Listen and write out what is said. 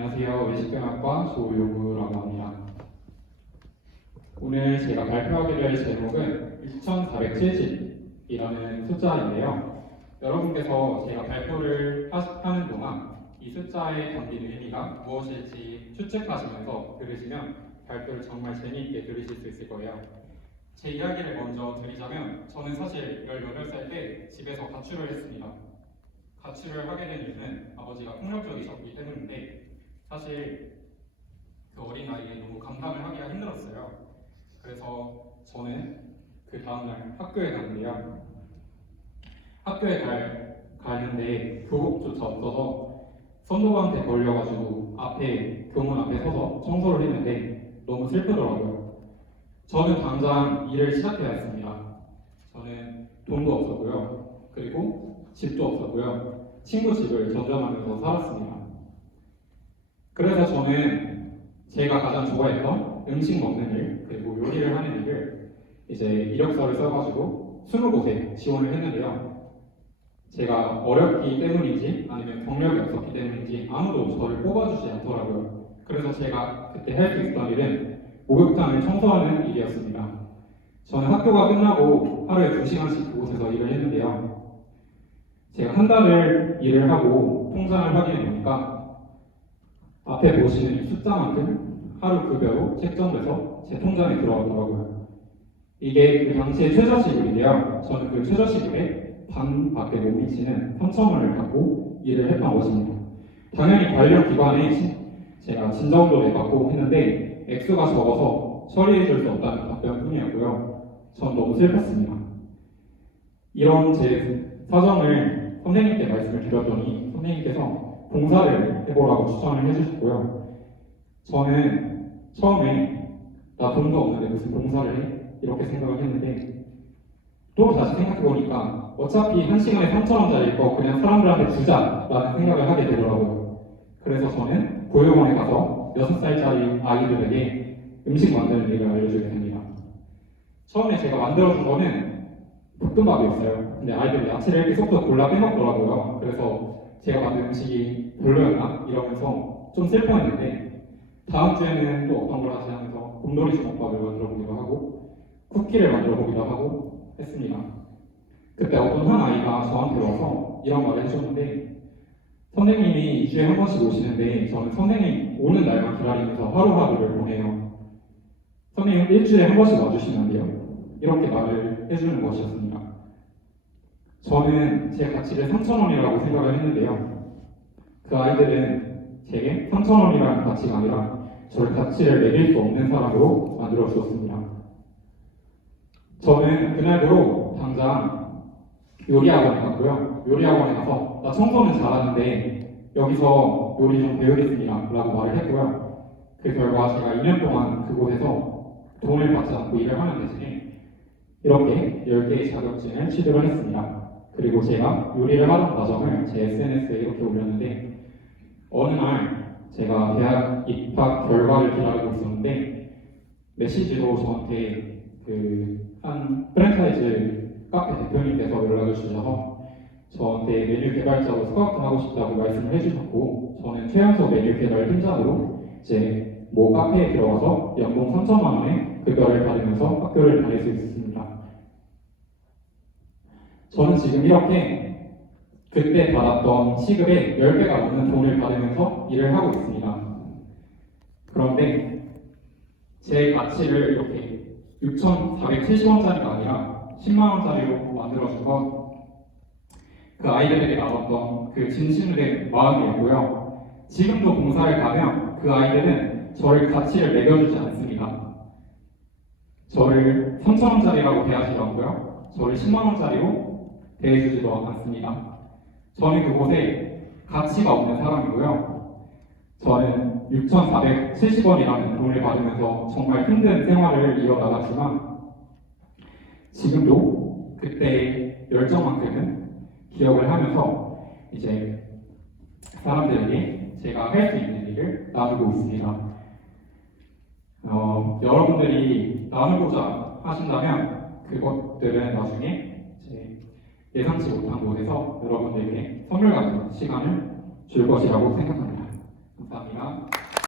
안녕하세요. 외식병학과 조용우라고 합니다. 오늘 제가 발표하게 될 제목은 2470이라는 숫자인데요. 여러분께서 제가 발표를 하는 동안 이 숫자에 담긴 의미가 무엇일지 추측하시면서 들으시면 발표를 정말 재미있게 들으실 수 있을 거예요. 제 이야기를 먼저 드리자면 저는 사실 18살 때 집에서 가출을 했습니다. 가출을 하게 된 이유는 아버지가 폭력적이셨기 때문인데 사실 그 어린 나이에 너무 감당을 하기가 힘들었어요. 그래서 저는 그 다음날 학교에 갔는데요. 학교에 가는데 교복조차 없어서 선도부한테 걸려가지고 교문 앞에 서서 청소를 했는데 너무 슬프더라고요. 저는 당장 일을 시작해야 했습니다. 저는 돈도 없었고요. 그리고 집도 없었고요. 친구 집을 전전하면서 살았습니다. 그래서 저는 제가 가장 좋아했던 음식 먹는 일, 그리고 요리를 하는 일을 이제 이력서를 써가지고 20곳에 지원을 했는데요. 제가 어렵기 때문인지 아니면 경력이 없었기 때문인지 아무도 저를 뽑아주지 않더라고요. 그래서 제가 그때 할 수 있었던 일은 목욕탕을 청소하는 일이었습니다. 저는 학교가 끝나고 하루에 2시간씩 그곳에서 일을 했는데요. 제가 한 달을 일을 하고 통장을 확인해 보니까 앞에 보시는 이 숫자만큼 하루 급여로 책정돼서 제 통장에 들어가더라고요. 이게 그 당시의 최저시급인데요. 저는 그 최저시급의 반밖에 못 미치는 3,000원을 갖고 일을 했던 것입니다. 당연히 관련 기관에 제가 진정도 내받고 했는데 액수가 적어서 처리해줄 수 없다는 답변뿐이었고요. 전 너무 슬펐습니다. 이런 제 사정을 선생님께 말씀을 드렸더니 선생님께서 봉사를 해보라고 추천을 해주셨고요. 저는 처음에 나 돈도 없는데 무슨 봉사를 해? 이렇게 생각을 했는데 또 다시 생각해보니까 어차피 1시간에 3,000원짜리일 거 그냥 사람들한테 주자라는 생각을 하게 되더라고요. 그래서 저는 보육원에 가서 6살짜리 아이들에게 음식 만드는 일을 알려주게 됩니다. 처음에 제가 만들어준 거는 볶음밥이었어요. 근데 아이들이 야채를 이렇게 쏙쏙 골라 빼먹더라고요. 그래서 제가 만든 음식이 별로였나? 이러면서 좀 슬퍼했는데 다음 주에는 또 어떤 걸 하지 하면서 곰돌이 주먹밥을 만들어 보기도 하고 쿠키를 만들어 보기도 하고 했습니다. 그때 어떤 한 아이가 저한테 와서 이런 말을 해줬는데 선생님이 2주에 한 번씩 오시는데 저는 선생님 오는 날만 기다리면서 하루하루를 보내요. 선생님 일주일에 한 번씩 와주시면 안 돼요? 이렇게 말을 해주는 것이었습니다. 저는 제 가치를 3,000원이라고 생각을 했는데요. 그 아이들은 제게 3,000원이라는 가치가 아니라 저를 가치를 매길 수 없는 사람으로 만들어 주었습니다. 저는 그날부로 당장 요리학원에 갔고요. 요리학원에 가서 나 청소는 잘하는데 여기서 요리 좀 배우겠습니다 라고 말을 했고요. 그 결과 제가 2년 동안 그곳에서 돈을 받지 않고 일을 하는 대신에 이렇게 10개의 자격증을 취득을 했습니다. 그리고 제가 요리를 하던 과정을 제 SNS에 이렇게 올렸는데 어느 날 제가 대학 입학 결과를 기다리고 있었는데 메시지로 저한테 한 프랜차이즈 카페 대표님께서 연락을 주셔서 저한테 메뉴 개발자로 스카우트 하고 싶다고 말씀을 해주셨고 저는 최연소 메뉴 개발 팀장으로 이제 모 카페에 들어가서 연봉 3,000만 원의 급여를 받으면서 학교를 다닐 수 있었습니다. 저는 지금 이렇게 그때 받았던 시급의 10배가 넘는 돈을 받으면서 일을 하고 있습니다. 그런데 제 가치를 이렇게 6,470원짜리가 아니라 10만원짜리로 만들어준 건 그 아이들에게 나눴던 그 진심된 마음이었고요. 지금도 봉사를 가면 그 아이들은 저를 가치를 매겨주지 않습니다. 저를 3,000원짜리라고 대하지도 않고요. 저를 10만원짜리로 대해주지도 않습니다. 저는 그곳에 가치가 없는 사람이고요. 저는 6,470원이라는 돈을 받으면서 정말 힘든 생활을 이어나갔지만 지금도 그때의 열정만큼은 기억을 하면서 이제 사람들에게 제가 할 수 있는 일을 나누고 있습니다. 여러분들이 나누고자 하신다면 그것들은 나중에 예상치 못한 곳에서 여러분들에게 선물 같은 시간을 줄 것이라고 생각합니다.